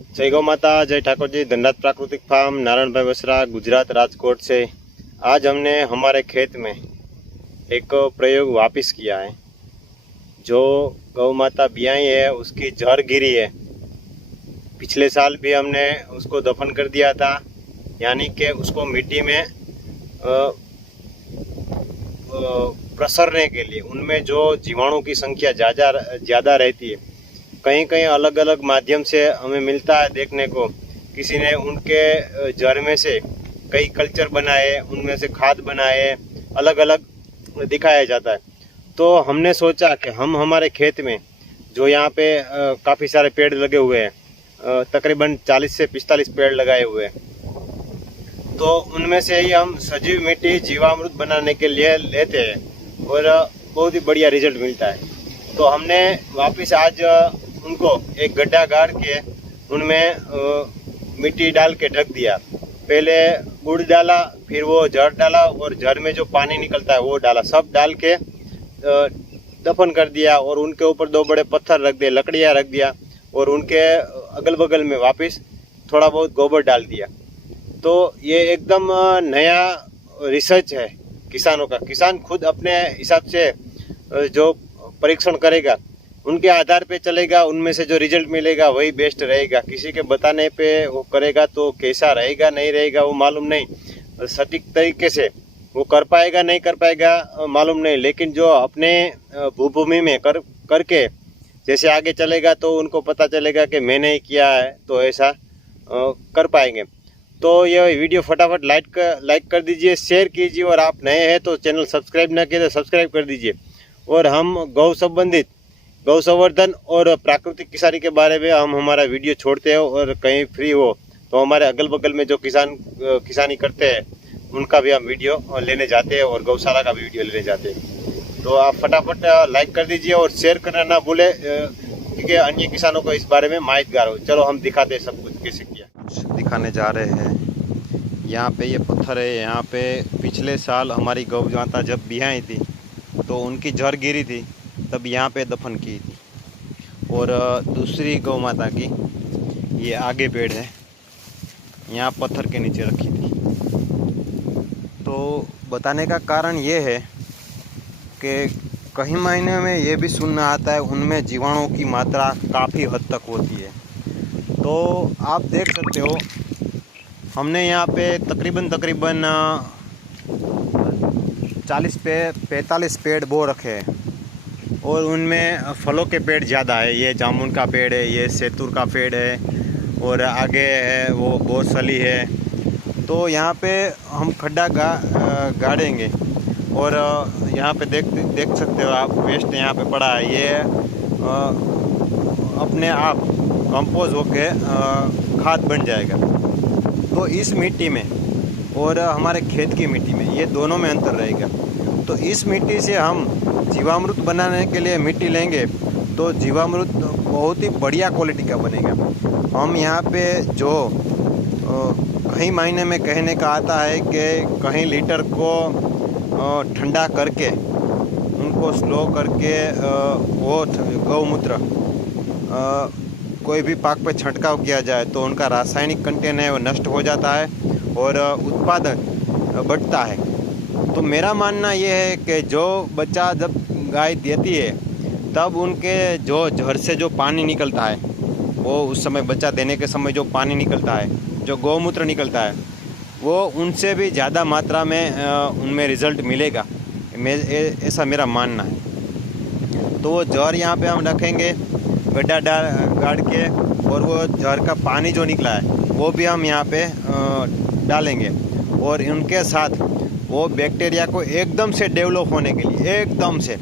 जय गौ माता, जय ठाकुर जी। धनराज प्राकृतिक फार्म, नारायण भाई वसरा, गुजरात, राजकोट से आज हमने हमारे खेत में एक प्रयोग वापिस किया है। जो गौ माता बियाई है उसकी जड़ गिरी है। पिछले साल भी हमने उसको दफन कर दिया था, यानी कि उसको मिट्टी में प्रसरने के लिए उनमें जो जीवाणु की संख्या ज़्यादा रहती है। कहीं कहीं अलग अलग माध्यम से हमें मिलता है देखने को। किसी ने उनके जड़ में से कई कल्चर बनाए, उनमें से खाद बनाए, अलग अलग दिखाया जाता है। तो हमने सोचा कि हम हमारे खेत में जो यहाँ पे काफ़ी सारे पेड़ लगे हुए हैं, तकरीबन 40 से 45 पेड़ लगाए हुए हैं, तो उनमें से ही हम सजीव मिट्टी जीवामृत बनाने के लिए लेते हैं और बहुत ही बढ़िया रिजल्ट मिलता है। तो हमने वापस आज उनको एक गड्ढा गाड़ के उनमें मिट्टी डाल के ढक दिया। पहले गुड़ डाला, फिर वो जड़ डाला और जड़ में जो पानी निकलता है वो डाला, सब डाल के दफन कर दिया। और उनके ऊपर 2 बड़े पत्थर रख दिए, लकड़ियाँ रख दिया और उनके अगल बगल में वापस थोड़ा बहुत गोबर डाल दिया। तो ये एकदम नया रिसर्च है किसानों का। किसान खुद अपने हिसाब से जो परीक्षण करेगा, उनके आधार पे चलेगा, उनमें से जो रिजल्ट मिलेगा वही बेस्ट रहेगा। किसी के बताने पे वो करेगा तो कैसा रहेगा नहीं रहेगा वो मालूम नहीं, सटीक तरीके से वो कर पाएगा नहीं कर पाएगा मालूम नहीं। लेकिन जो अपने भूभूमि में करके जैसे आगे चलेगा तो उनको पता चलेगा कि मैंने ही किया है, तो ऐसा कर पाएंगे। तो ये वीडियो फटाफट लाइक कर दीजिए, शेयर कीजिए, और आप नए हैं तो चैनल सब्सक्राइब ना किए तो सब्सक्राइब कर दीजिए। और हम गौ संबंधित, गौ संवर्धन और प्राकृतिक किसानी के बारे में हम हमारा वीडियो छोड़ते हैं। और कहीं फ्री हो तो हमारे अगल बगल में जो किसानी करते हैं उनका भी हम वीडियो लेने जाते हैं और गौशाला का भी वीडियो लेने जाते हैं। तो आप फटाफट लाइक कर दीजिए और शेयर करना ना भूले, क्योंकि अन्य किसानों को इस बारे में माहितगार हो। चलो हम दिखाते हैं सब कुछ कैसे किया, दिखाने जा रहे हैं। यहाँ पे ये पत्थर है, यहाँ पे पिछले साल हमारी गौ माता जब बिहाई थी तो उनकी जड़ गिरी थी, तब यहाँ पे दफन की थी। और दूसरी गौ माता की ये आगे पेड़ है, यहाँ पत्थर के नीचे रखी थी। तो बताने का कारण ये है कि कई महीने में ये भी सुनना आता है उनमें जीवाणुओं की मात्रा काफ़ी हद तक होती है। तो आप देख सकते हो हमने यहाँ पे तकरीबन 40 पे 45 पेड़ बो रखे हैं और उनमें फलों के पेड़ ज़्यादा है। ये जामुन का पेड़ है, ये सैतूर का पेड़ है और आगे है वो बोरसली है। तो यहाँ पे हम खड्डा गाड़ेंगे और यहाँ पे देख सकते हो आप, वेस्ट यहाँ पे पड़ा है। ये अपने आप कंपोज होके खाद बन जाएगा। तो इस मिट्टी में और हमारे खेत की मिट्टी में ये दोनों में अंतर रहेगा। तो इस मिट्टी से हम जीवामृत बनाने के लिए मिट्टी लेंगे तो जीवामृत बहुत ही बढ़िया क्वालिटी का बनेगा। हम यहाँ पे जो कहीं महीने में कहने का आता है कि कहीं लीटर को ठंडा करके उनको स्लो करके वो गौमूत्र कोई भी पाक पे छंटकाव किया जाए तो उनका रासायनिक कंटेंट है वो नष्ट हो जाता है और उत्पादन बढ़ता है। तो मेरा मानना ये है कि जो बच्चा जब गाय देती है तब उनके जो जड़ से जो पानी निकलता है, वो उस समय बच्चा देने के समय जो पानी निकलता है, जो गौमूत्र निकलता है, वो उनसे भी ज़्यादा मात्रा में उनमें रिज़ल्ट मिलेगा, ऐसा मेरा मानना है। तो वो जड़ यहाँ पे हम रखेंगे गड्ढा गाड़ के, और वो जड़ का पानी जो निकला है वो भी हम यहाँ पे डालेंगे। और उनके साथ वो बैक्टीरिया को एकदम से डेवलप होने के लिए एकदम से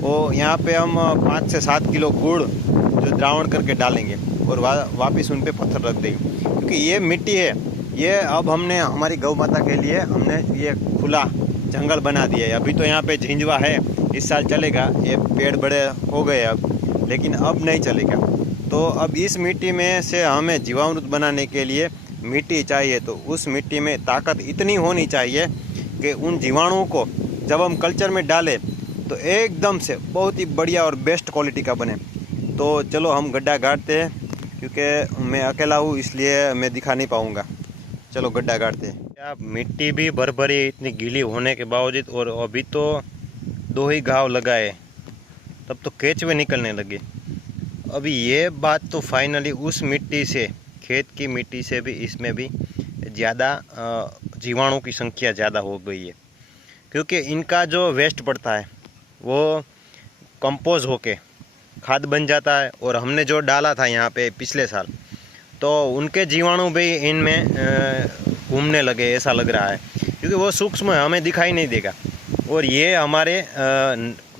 वो यहाँ पे हम 5 से 7 किलो गुड़ जो द्रावण करके डालेंगे और वापस उन पे पत्थर रख देंगे। क्योंकि ये मिट्टी है, ये अब हमने हमारी गौ माता के लिए हमने ये खुला जंगल बना दिया है। अभी तो यहाँ पे झिंझवा है, इस साल चलेगा, ये पेड़ बड़े हो गए अब, लेकिन अब नहीं चलेगा। तो अब इस मिट्टी में से हमें जीवामृत बनाने के लिए मिट्टी चाहिए। तो उस मिट्टी में ताकत इतनी होनी चाहिए कि उन जीवाणुओं को जब हम कल्चर में डालें तो एकदम से बहुत ही बढ़िया और बेस्ट क्वालिटी का बने। तो चलो हम गड्ढा गाड़ते हैं क्योंकि मैं अकेला हूँ इसलिए मैं दिखा नहीं पाऊँगा। चलो गड्ढा काटते हैं। आप मिट्टी भी भर भरी इतनी गीली होने के बावजूद, और अभी तो 2 ही घाव लगाए तब तो केचुए निकलने लगे। अभी ये बात तो फाइनली उस मिट्टी से, खेत की मिट्टी से भी इसमें भी ज़्यादा जीवाणु की संख्या ज़्यादा हो गई है, क्योंकि इनका जो वेस्ट पड़ता है वो कंपोज होके खाद बन जाता है। और हमने जो डाला था यहाँ पे पिछले साल, तो उनके जीवाणु भी इनमें घूमने लगे, ऐसा लग रहा है, क्योंकि वो सूक्ष्म है, हमें दिखाई नहीं देगा, और ये हमारे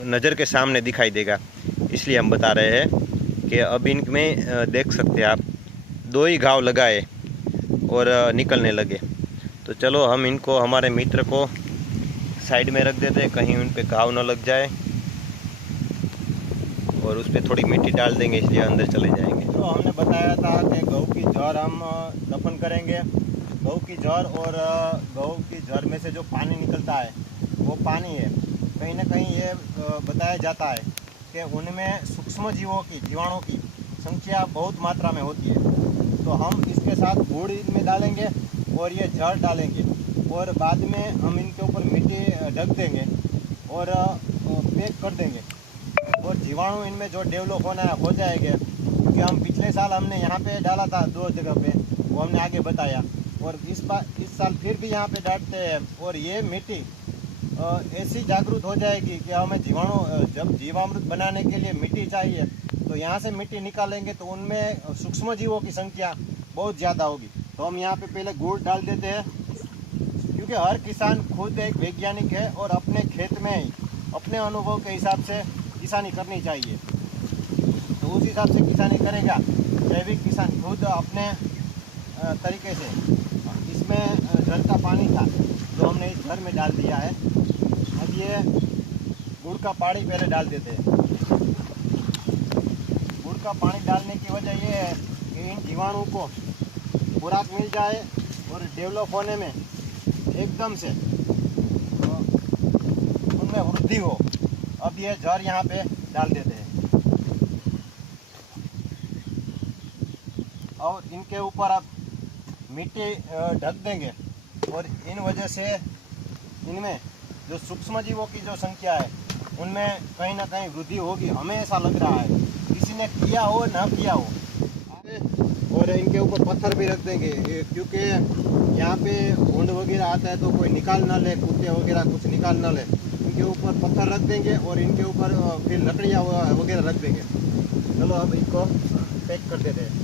नज़र के सामने दिखाई देगा। इसलिए हम बता रहे हैं कि अब इनमें देख सकते हैं आप 2 ही घाव लगाए और निकलने लगे। तो चलो हम इनको, हमारे मित्र को साइड में रख देते हैं, कहीं उन पे घाव न लग जाए, और उस पर थोड़ी मिट्टी डाल देंगे, इसलिए अंदर चले जाएंगे। तो हमने बताया था कि गऊ की जड़ हम दफन करेंगे। गऊ की जड़, और गऊ की जड़ में से जो पानी निकलता है वो पानी है। कहीं ना कहीं ये बताया जाता है कि उनमें सूक्ष्म जीवों की, जीवाणु की संख्या बहुत मात्रा में होती है। तो हम इसके साथ गुड़ इनमें डालेंगे और ये जड़ डालेंगे, और बाद में हम इनके ऊपर मिट्टी ढक देंगे और पैक कर देंगे, और जीवाणु इनमें जो डेवलप होना है हो जाएंगे। क्योंकि हम पिछले साल हमने यहाँ पे डाला था 2 जगह पे, वो हमने आगे बताया, और इस साल फिर भी यहाँ पे डालते हैं। और ये मिट्टी ऐसी जागरूक हो जाएगी कि हमें जीवाणु, जब जीवामृत बनाने के लिए मिट्टी चाहिए, तो यहाँ से मिट्टी निकालेंगे तो उनमें सूक्ष्म जीवों की संख्या बहुत ज़्यादा होगी। तो हम यहाँ पे पहले गुड़ डाल देते हैं, क्योंकि हर किसान खुद एक वैज्ञानिक है और अपने खेत में ही अपने अनुभव के हिसाब से किसानी करनी चाहिए। तो उस हिसाब से किसानी करेगा। जैविक किसान खुद अपने तरीके से, इसमें घर का पानी था जो हमने इस घर में डाल दिया है। अब ये गुड़ का पानी पहले डाल देते हैं। गुड़ का पानी डालने की वजह ये है कि इन जीवाणु को खुराक मिल जाए और डेवलप होने में एकदम से उनमें वृद्धि हो। अब ये जड़ यहाँ पे डाल देते हैं, और इनके ऊपर अब मिट्टी ढक देंगे, और इन वजह से इनमें जो सूक्ष्म जीवों की जो संख्या है उनमें कहीं ना कहीं वृद्धि होगी। हमें ऐसा लग रहा है, किसी ने किया हो ना किया हो। और इनके ऊपर पत्थर भी रख देंगे, क्योंकि यहाँ पे भूंड वगैरह आता है तो कोई निकाल ना ले, कुत्ते वगैरह कुछ निकाल ना ले। इनके ऊपर पत्थर रख देंगे और इनके ऊपर फिर लकड़ियाँ वगैरह रख देंगे। चलो अब इनको पैक कर देते हैं।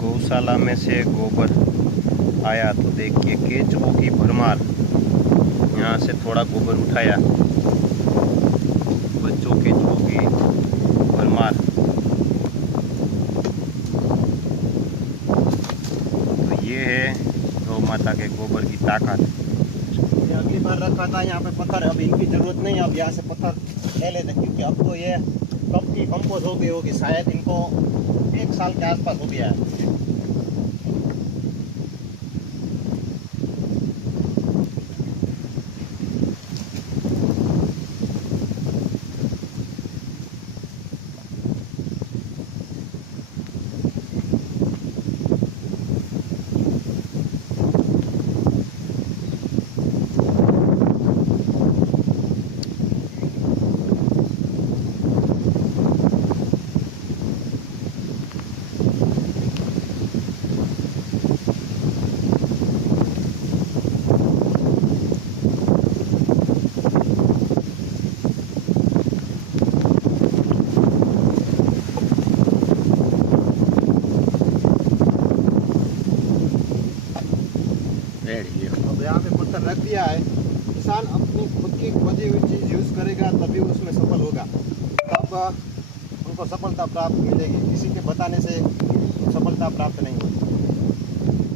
गौशाला में से गोबर आया तो देखिए केचुओं की भरमार। यहाँ से थोड़ा गोबर उठाया, बच्चों केचुओं की भरमार। तो ये है गौ माता के गोबर की ताकत। ये अगली बार रखा था यहाँ पे पत्थर, अब इनकी ज़रूरत नहीं, अब यहाँ से पत्थर ले लेते, क्योंकि अब तो ये कब की कंपोज हो गई होगी, शायद इनको 1 साल के आसपास हो गया है। अब यहाँ पे पत्थर रख दिया है। किसान अपनी खुद की खोजी हुई चीज़ यूज़ करेगा तभी उसमें सफल होगा, तब उनको सफलता प्राप्त मिलेगी। किसी के बताने से सफलता प्राप्त नहीं होती।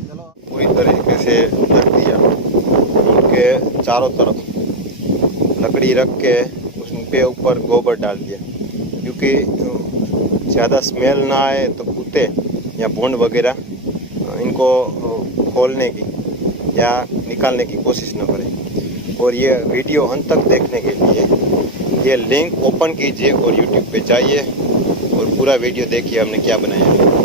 चलो पूरी तरीके से रख दिया, उनके चारों तरफ लकड़ी रख के उस पे ऊपर गोबर डाल दिया, क्योंकि ज़्यादा स्मेल ना आए तो कुत्ते या भूंड वगैरह इनको खोलने की या निकालने की कोशिश न करें। और ये वीडियो अंत तक देखने के लिए ये लिंक ओपन कीजिए और यूट्यूब पे जाइए और पूरा वीडियो देखिए हमने क्या बनाया है।